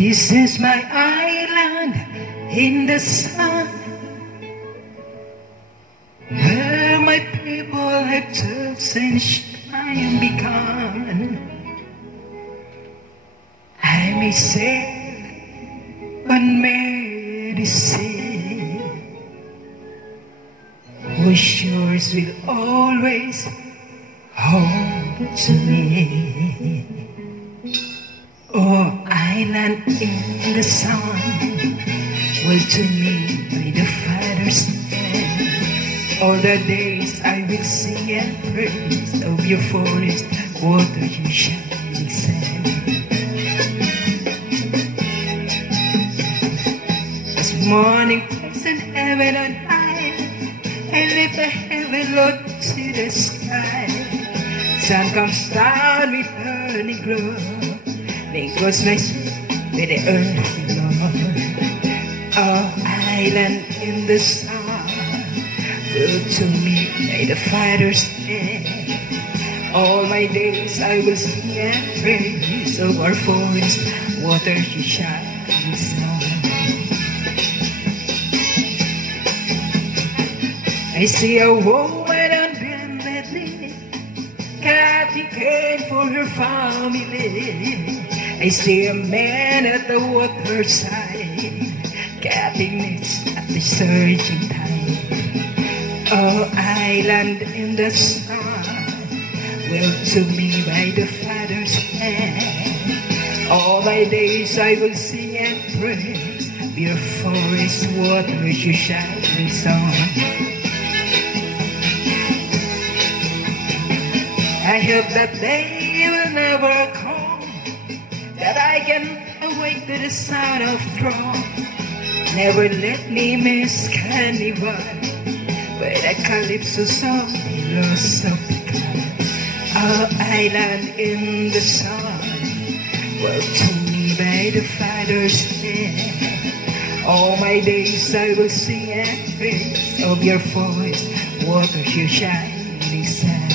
This is my island in the sun, where my people have toiled since time begun. I may sail on many seas, whose shores will always hold to me. Oh, island in the sun, well, to me by the Father's hand, all the days I will sing and praise of your forest, water, your shining sand. As morning comes in heaven on high, I lift the heaven, Lord, to the sky. Sun comes down with burning glow, because my soul with the earth below. Oh, island in the sun, good to me by the Father's hand. All my days I will sing and praise of our forest, water, your shining sun. I see a woman on bended knee, cutting cane for her family. I see a man at the waterside, cutting nets at the surging tide. Oh, island in the sun, well, to me by the Father's hand. All my days I will sing and praise your forest, water, your shining sun. I hope that day will never come, that I can awake to the sound of drum. Never let me miss carnival, where the calypso song philosophical. Oh, island in the sun, well, to me by the Father's hand. All my days I will sing and praise of your voice, water, your shining sand.